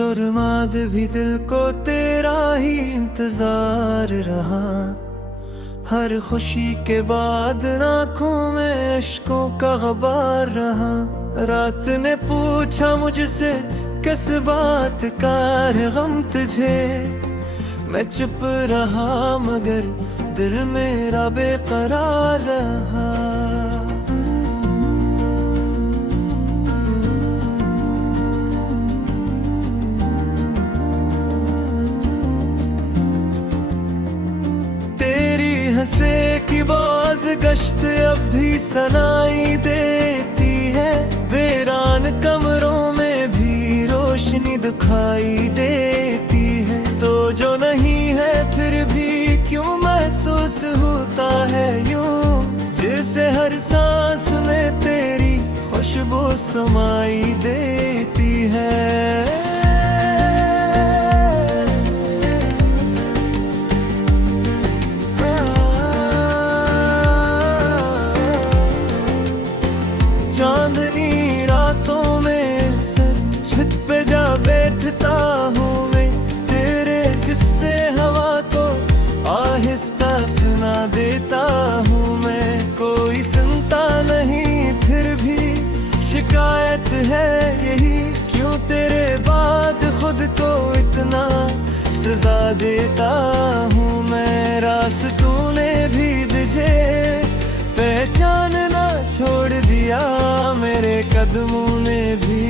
चुरमाद भी दिल को तेरा ही इंतजार रहा। हर खुशी के बाद आँखों में इश्कों का ग़बार रहा। रात ने पूछा मुझसे किस बात का गम तुझे, मैं चुप रहा मगर दिल मेरा बेकरार रहा। तेरी हंसे की बाज गश्त अब भी सनाई देती है। वीरान कमरों में भी रोशनी दिखाई देती है। तो जो नहीं है फिर भी क्यों महसूस होता है यूं, जैसे हर सांस में तेरी खुशबू समाई देती है। चांदनी रातों में सर छत पे जा बैठता हूँ मैं, तेरे किस्से हवा को आहिस्ता सुना देता हूँ मैं। कोई सुनता नहीं फिर भी शिकायत है यही, क्यों तेरे बाद खुद को इतना सजा देता हूँ मैं। रास्तों ने भी तुझे पहचानना छोड़ दिया, मेरे कदमों ने भी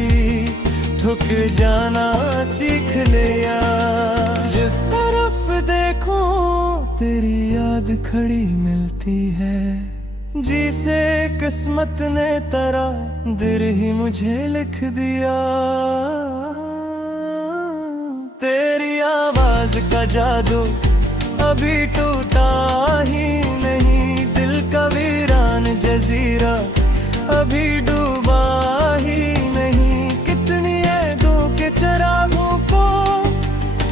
थक जाना सीख लिया। जिस तरफ देखूं तेरी याद खड़ी मिलती है, जिसे किस्मत ने तेरा दिल ही मुझे लिख दिया। तेरी आवाज का जादू अभी टूटा ही नहीं, दिल का वीरान जजीरा अभी डूबा ही नहीं। कितनी ऐदों के चरागों को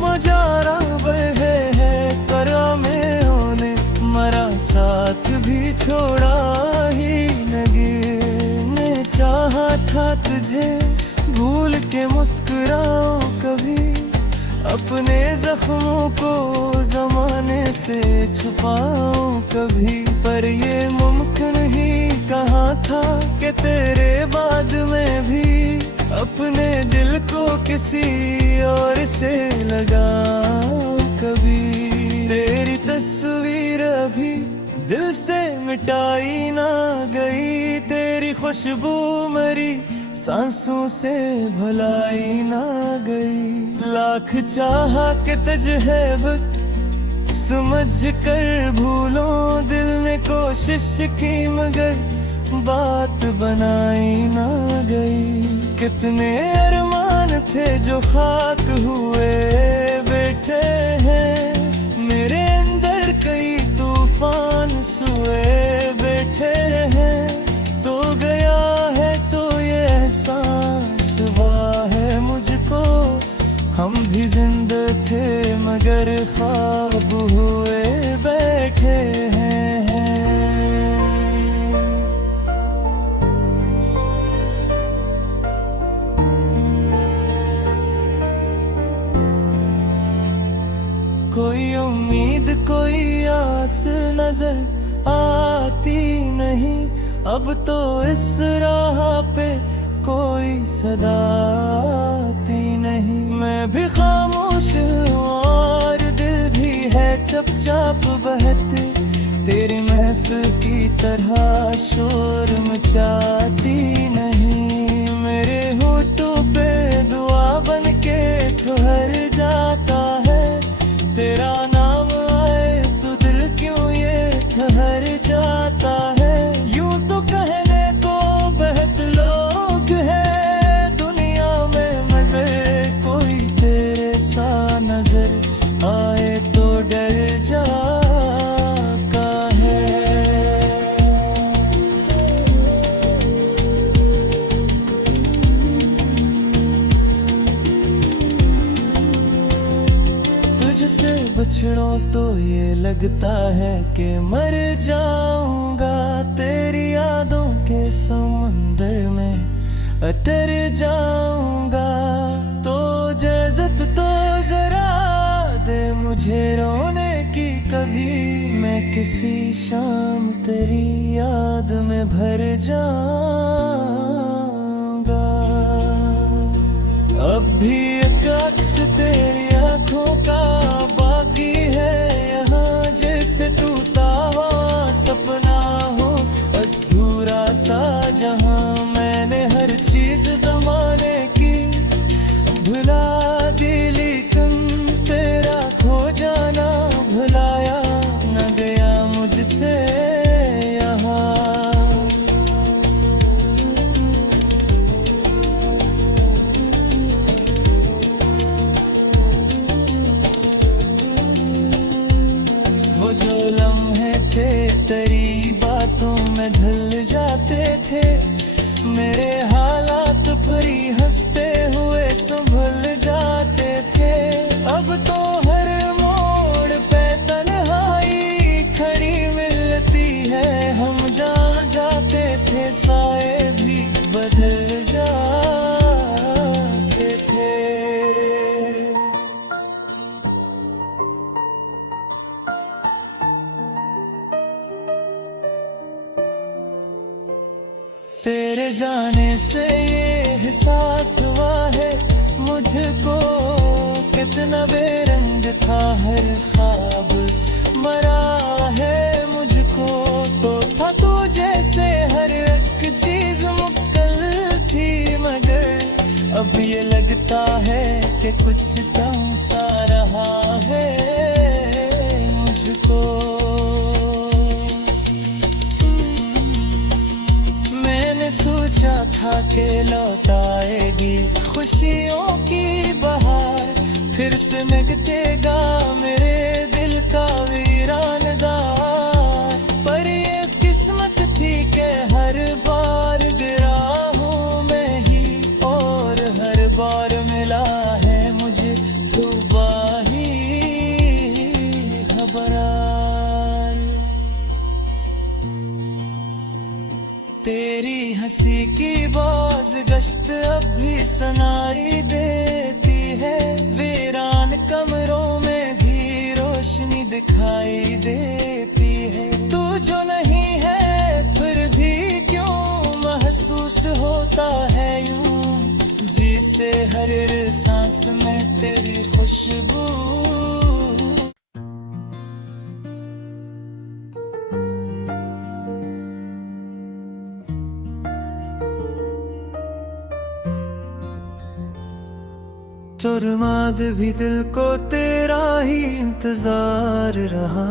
मजारा बहे है, करा में होने मरा साथ भी छोड़ा ही नहीं। ने चाहा था तुझे भूल के मुस्कुराऊं कभी, अपने जख्मों को जमाने से छुपाऊं कभी। पर ये मुमकिन ही कहाँ था कि तेरे बाद में भी अपने दिल को किसी और से लगाऊं कभी। तेरी तस्वीर अभी दिल से मिटाई ना गई, तेरी खुशबू मेरी सांसों से भुलाई ना गई। लाख चाहा कि तुझे समझ कर भूलों, दिल ने कोशिश की मगर बात बनाई ना गई। कितने अरमान थे जो खाक हुए बैठे हैं, मेरे अंदर कई तूफान सोए बैठे हैं। तो गया है तो ये एहसास हुआ है मुझको, हम भी जिंदा थे मगर ख्वाब हुए बैठे हैं। कोई उम्मीद कोई आस नजर आती नहीं, अब तो इस राह पे कोई सदा आती नहीं। मैं भी खामोश हूँ और दिल भी है चुपचाप बहते, तेरी महफिल की तरह शोर मचाती नहीं। मेरे होठों पे दुआ बन के ठहर जाता है, तेरा नाम आए तो दिल क्यों ये ठहर जाता है। यूं तो कहने को बहुत लोग हैं दुनिया में, मगर कोई तेरे सा नजर आए तो डर जाता है। तुझसे बछड़ों तो ये लगता है कि मर जाऊंगा, तेरी यादों के समंदर में अतर जाऊंगा। तो इजाज़त तो जरा दे मुझे रोने की कभी, मैं किसी शाम तेरी याद में भर जाऊंगा। अब भी एक अक्स तेरी आंखों का बाकी है यहाँ, जैसे टूटा हुआ सपना हो अधूरा सा, जहाँ मैंने हर चीज जमाने की भुला दी, लेकिन तेरा खो जाना भुलाया न गया मुझसे यहाँ। वो जो लम्हे थे तेरी बातों में ढल जाते थे, मेरे हालात पर ही हंसते हुए संभल जाते थे। अब तो हर मोड़ पे तन्हाई खड़ी मिलती है, हम जहाँ जाते थे साए भी बदल जाते थे। तेरे जाने से ये एहसास हुआ है मुझको, कितना बेरंग था हर ख्वाब, मरा है मुझको तो था तू जैसे हर एक चीज मुक्कल थी, मगर अब ये लगता है कि कुछ कम सा रहा है मुझको। सोचा था कि लौट आएगी खुशियों की बहार, फिर से महकेगा मेरे दिल का वीरान द्वार, पर ये किस्मत थी कि हर बार गिरा हूँ मैं ही, और हर बार मिला है मुझे रुबाही खबरार। तेरी हंसी की बाज गश्त अब भी सुनाई देती है, वीरान कमरों में भी रोशनी दिखाई देती है। तू जो नहीं है फिर भी क्यों महसूस होता है यूं, जिसे हर सांस में तेरी खुशबू। चुरमाद भी दिल को तेरा ही इंतजार रहा,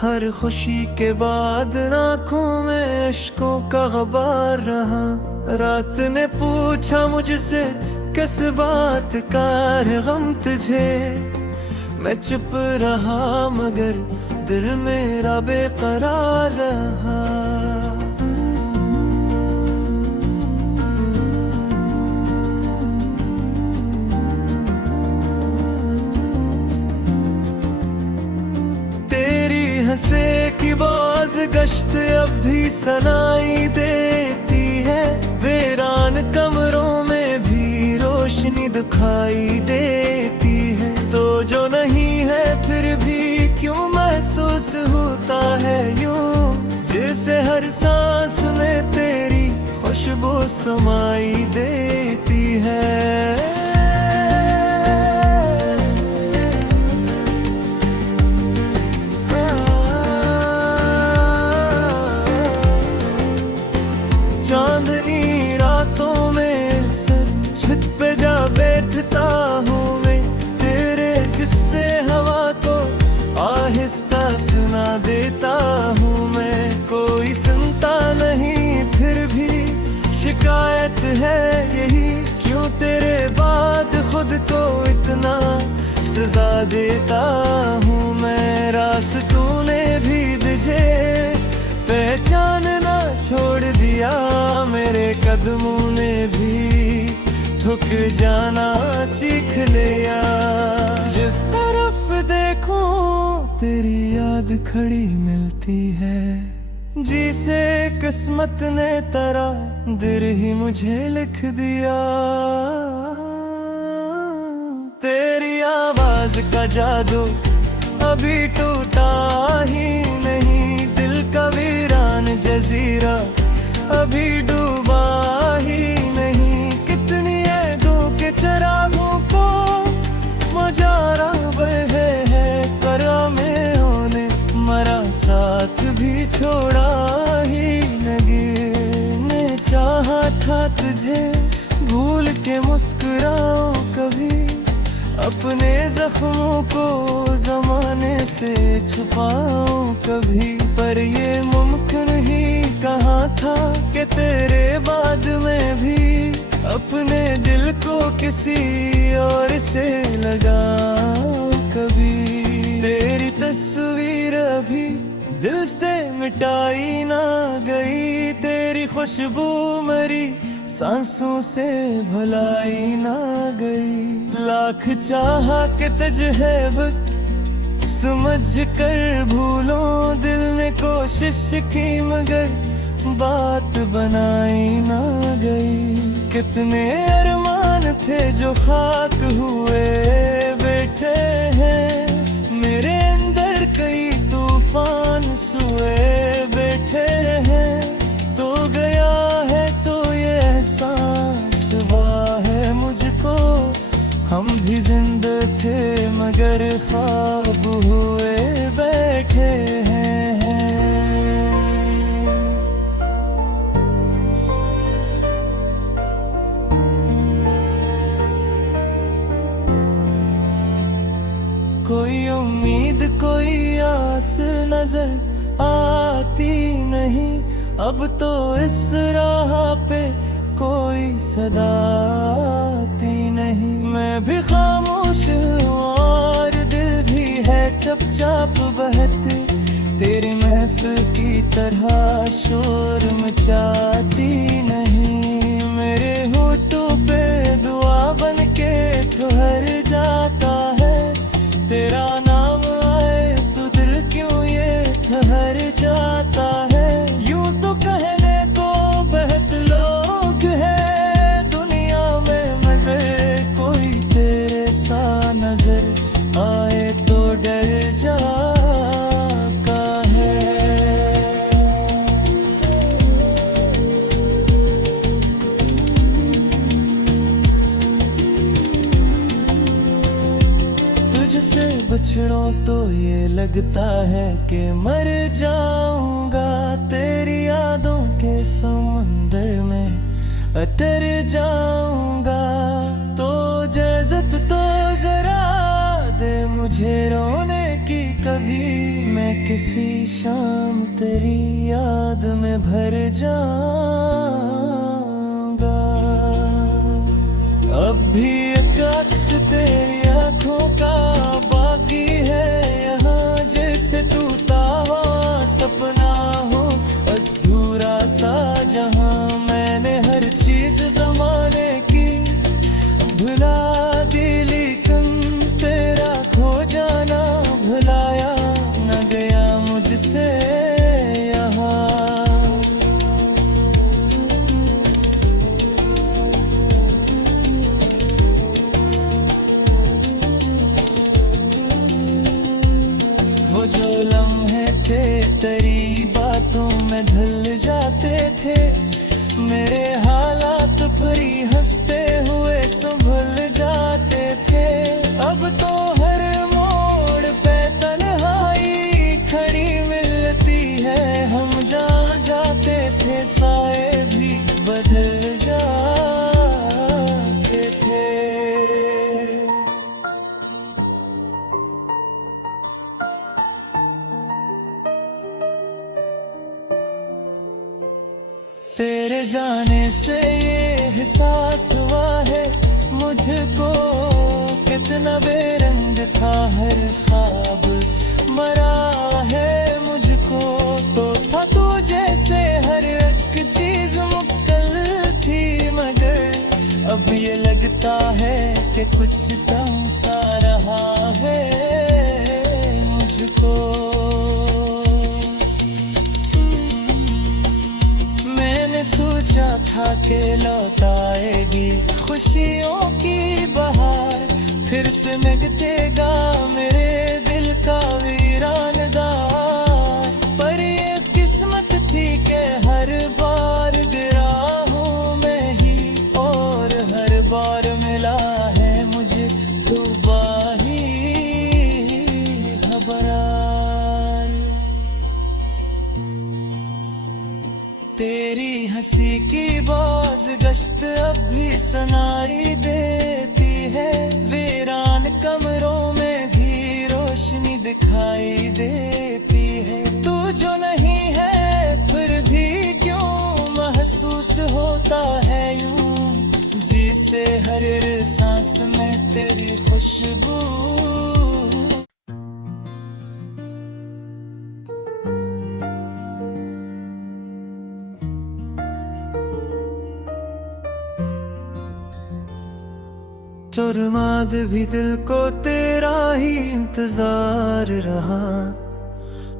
हर खुशी के बाद आँखों में अश्कों का ग़बार रहा। रात ने पूछा मुझसे किस बात का गम तुझे, मैं चुप रहा मगर दिल मेरा बेकरार रहा। हंसे की बाज गश्त अब भी सुनाई देती है, वीरान कमरों में भी रोशनी दिखाई देती है। तो जो नहीं है फिर भी क्यों महसूस होता है यूं, जैसे हर सांस में तेरी खुशबू समाई देती है। चांदनी रातों में सर छत पे जा बैठता हूँ मैं, तेरे किस्से हवा को आहिस्ता सुना देता हूँ मैं। कोई सुनता नहीं फिर भी शिकायत है यही, क्यों तेरे बाद खुद को इतना सजा देता हूँ मैं। रास्तों ने भी तुझे पहचानना छोड़ दिया, मेरे कदमों ने भी थक जाना सीख लिया। जिस तरफ देखूं तेरी याद खड़ी मिलती है, जिसे किस्मत ने तेरा दिल ही मुझे लिख दिया। तेरी आवाज का जादू अभी टूटा ही नहीं, दिल का वीरान जजीरा अभी डूबा ही नहीं। कितनी ऐदों के चरागों को मजारा बहे है, करा में होने मरा साथ भी छोड़ा ही नहीं। ने चाहा था तुझे भूल के मुस्कुराऊं कभी, अपने जख्मों को जमाने से छुपाऊं कभी। पर ये मुमकिन ही कहाँ था कि तेरे बाद में भी अपने दिल को किसी और से लगाऊं कभी। तेरी तस्वीर अभी दिल से मिटाई ना गई, तेरी खुशबू मरी सांसों से भुलाई ना गई। लाख चाहा कि तुझे समझ कर भूलों, दिल ने कोशिश की मगर बात बनाई ना गई। कितने अरमान थे जो खाक हुए बैठे हैं, मेरे अंदर कई तूफान सोए बैठे हैं। तो गया है तो ये एहसास हुआ है मुझको, हम भी जिंदा थे मगर ख्वाब हुए बैठे हैं। कोई उम्मीद कोई आस नजर आती नहीं, अब तो इस राह पे कोई सदा आती नहीं। मैं भी खामोश हूँ और दिल भी है चुपचाप बहते, तेरी महफिल की तरह शोर मचाती नहीं। मेरे होठों पे दुआ बन के ठहर जाता है, तेरा नाम आए तो दिल क्यों ये ठहर जाता है। यूं तो कहने को बहुत लोग हैं दुनिया में, मगर कोई तेरे सा नजर आए तो डर जाता है। तुझसे बछड़ों तो ये लगता है कि मर जाऊंगा, तेरी यादों के समुंदर में अतर जाऊंगा। तो इजाजत तो जरा दे मुझे रोने की कभी, मैं किसी शाम तेरी याद में भर जाऊंगा। अब भी एक अक्स तेरी आँखों का बाकी है यहाँ, जैसे टूटा हुआ सपना हो अधूरा सा जहाँ। मैंने हर चीज जमाने की भुला दी, लेकिन तेरा खो जाना भुलाया न गया मुझसे यहाँ। वो जो लम्हे थे तेरी बातों में ढल जाते थे, मेरे हालात पर ही हंसते हुए संभल जाते थे। अब तो हर मोड़ पे तन्हाई खड़ी मिलती है, हम जहाँ जाते थे साए भी बदल जाते थे। तेरे जाने से ये एहसास हुआ है मुझको, कितना बेरंग था हर ख्वाब मरा है मुझको। तो था तू जैसे हर एक चीज मुक्कल थी, मगर अब ये लगता है कि कुछ कम सा रहा है मुझको। सोचा था कि लौट आएगी खुशियों की बहार, फिर कैसे मिटेगा मेरे दिल का वीरान दार। पर ये किस्मत थी कि हर बार गिरा हूँ मैं ही, और हर बार मिला है मुझे रुबाही खबरार। तेरी हंसी की बाज गश्त अब भी सुनाई देती है, वीरान कमरों में भी रोशनी दिखाई देती है। तू जो नहीं है फिर भी क्यों महसूस होता है यूं, जिसे हर सांस में तेरी खुशबू। चुरमाद भी दिल को तेरा ही इंतजार रहा,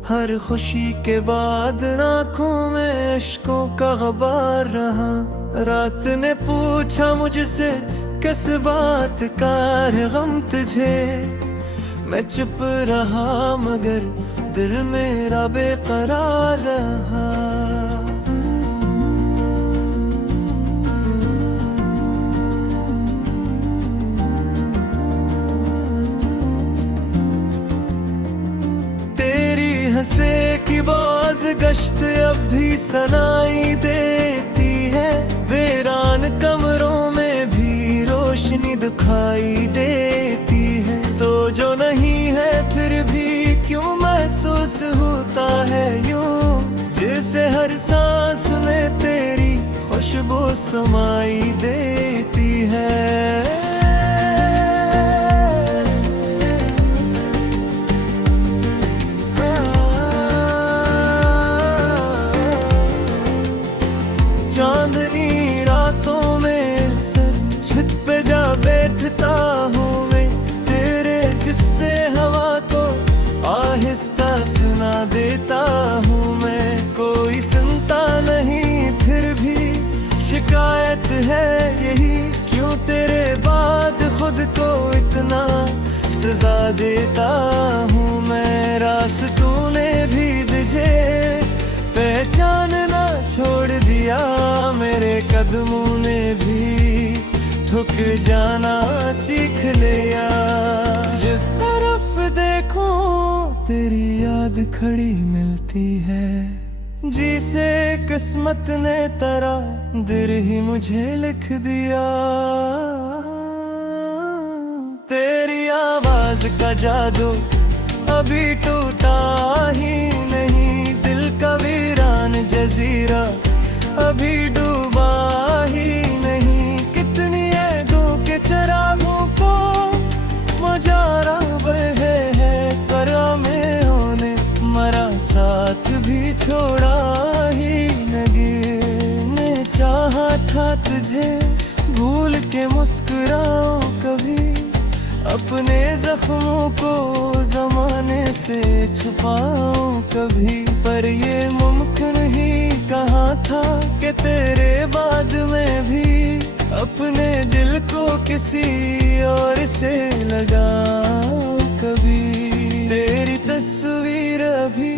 हर खुशी के बाद आँखों में अश्कों का ग़बार रहा। रात ने पूछा मुझसे किस बात का गम तुझे, मैं चुप रहा मगर दिल मेरा बेकरार रहा। हंसे की बाज गश्त अब भी सुनाई देती है, वीरान कमरों में भी रोशनी दिखाई देती है। तो जो नहीं है फिर भी क्यों महसूस होता है यूं, जैसे हर सांस में तेरी खुशबू समाई देती है। चांदनी रातों में सर छत पे जा बैठता हूँ मैं, तेरे किस्से हवा को आहिस्ता सुना देता हूँ मैं। कोई सुनता नहीं फिर भी शिकायत है यही, क्यों तेरे बाद खुद को इतना सजा देता हूँ मैं। रास्तों ने भी तुझे पहचानना छोड़ दिया, मेरे कदमों ने भी ठुक जाना सीख लिया। जिस तरफ देखूं तेरी याद खड़ी मिलती है, जिसे किस्मत ने तेरा दिल ही मुझे लिख दिया। तेरी आवाज का जादू अभी टूटा ही नहीं, दिल का वीरान जजीरा अभी डूबा ही नहीं। कितनी ऐदों के चरागों को मजारा बहे है, करा में होने मरा साथ भी छोड़ा ही नहीं। ने चाहा था तुझे भूल के मुस्कुराऊं कभी, अपने जख्मों को जमाने से छुपाऊं कभी। पर ये मुमकिन ही कहाँ था कि तेरे बाद में भी अपने दिल को किसी और से लगाऊं कभी। तेरी तस्वीर अभी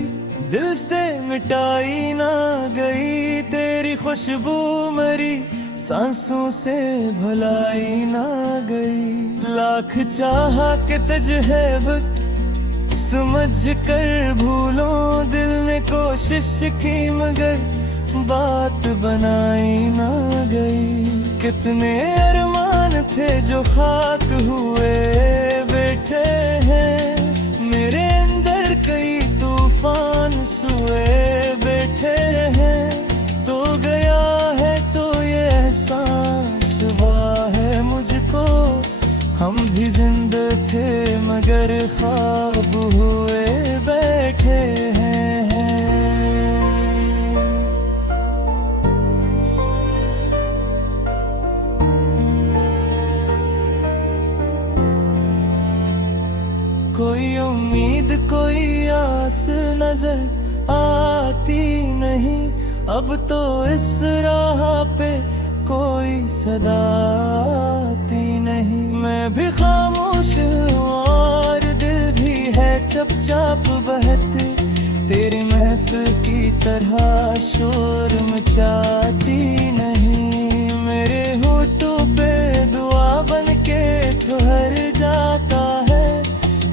दिल से मिटाई ना गई, तेरी खुशबू मेरी सांसों से भुलाई ना गई। लाख चाहा कि तुझे समझ कर भूलों, दिल ने कोशिश की मगर बात बनाई ना गई। कितने अरमान थे जो खाक हुए बैठे हैं, मेरे अंदर कई तूफान सोए बैठे हैं। तो गया है तो ये एहसास हुआ है मुझको, हम भी जिंदा थे मगर ख्वाब हुए बैठे हैं। कोई उम्मीद कोई आस नजर आती नहीं, अब तो इस राह पे कोई सदा आती नहीं। मैं भी खामोश चुपचाप बहते, तेरी महफिल की तरह शोर मचाती नहीं। मेरे होठों पे दुआ बन के ठहर जाता है,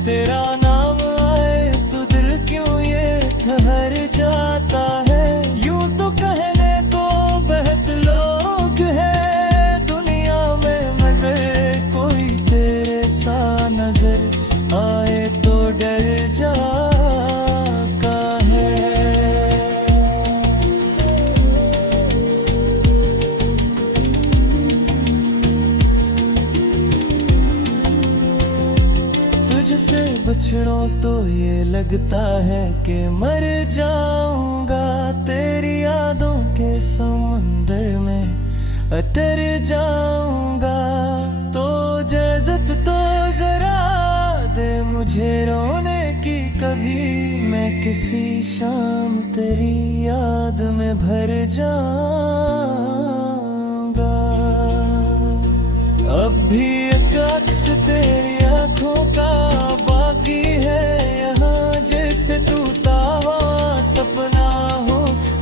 तेरा नाम आए तो दिल क्यों ये ठहर जाता है। यूं तो कहने को बहुत लोग हैं दुनिया में, मगर कोई तेरे सा नजर आए तो डर जाता है। तुझसे बछड़ों तो ये लगता है कि मर जाऊंगा, तेरी यादों के समंदर में अतर जाऊंगा। तो इजाज़त तो जरा दे मुझे रोने की कभी, मैं किसी शाम तेरी याद में भर जाऊंगा। अब भी एक अक्स तेरी आंखों का बाकी है यहाँ, जैसे टूटा हुआ सपना हो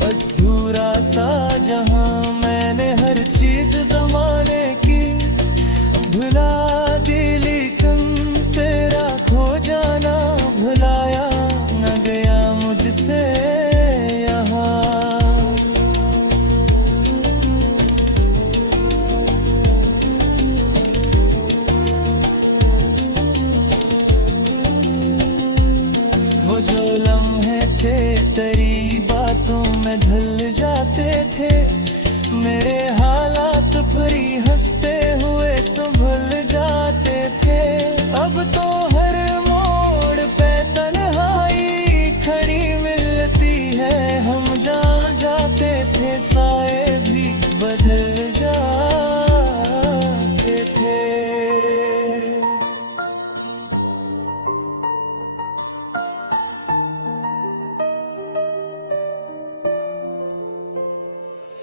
अधूरा सा जहाँ। मैंने हर चीज जमाने की भुला दी, लेकिन तेरा खो जाना भुलाया न गया मुझसे यहाँ। वो जो लम्हे थे तेरी बातों में ढल जाते थे, मेरे हालात पर ही हंसते हुए संभल जाते थे। अब तो हर मोड़ पे तन्हाई खड़ी मिलती है, हम जहाँ जाते थे साए भी बदल जाते थे।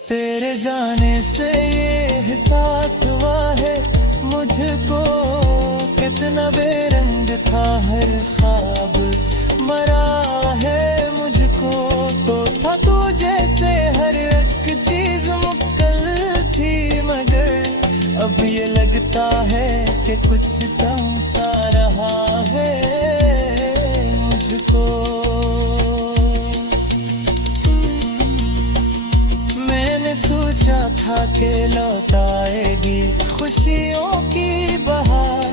तेरे जाने से ये एहसास हुआ है मुझको, कितना बेरंग था हर ख्वाब मरा है मुझको। तो था तू जैसे हर एक चीज मुक्कल थी, मगर अब ये लगता है कि कुछ कम सा रहा है मुझको। मैंने सोचा था कि लौट आएगी खुशियों की बहार,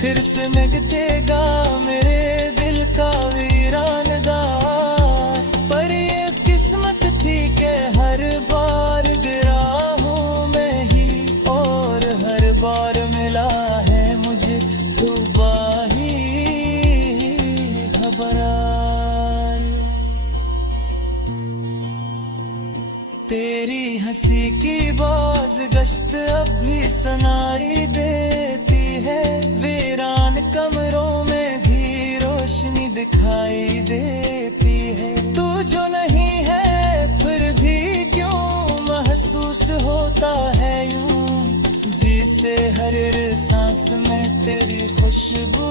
फिर से महकेगा मेरे दिल का वीरान द्वार। पर ये किस्मत थी कि हर बार गिरा हूँ मैं ही, और हर बार मिला है मुझे रुबाही खबरार। तेरी हंसी की बाज गश्त अब भी सुनाई देती है, वीरान कमरों में भी रोशनी दिखाई देती है। तू जो नहीं है फिर भी क्यों महसूस होता है यूं, जिसे हर सांस में तेरी खुशबू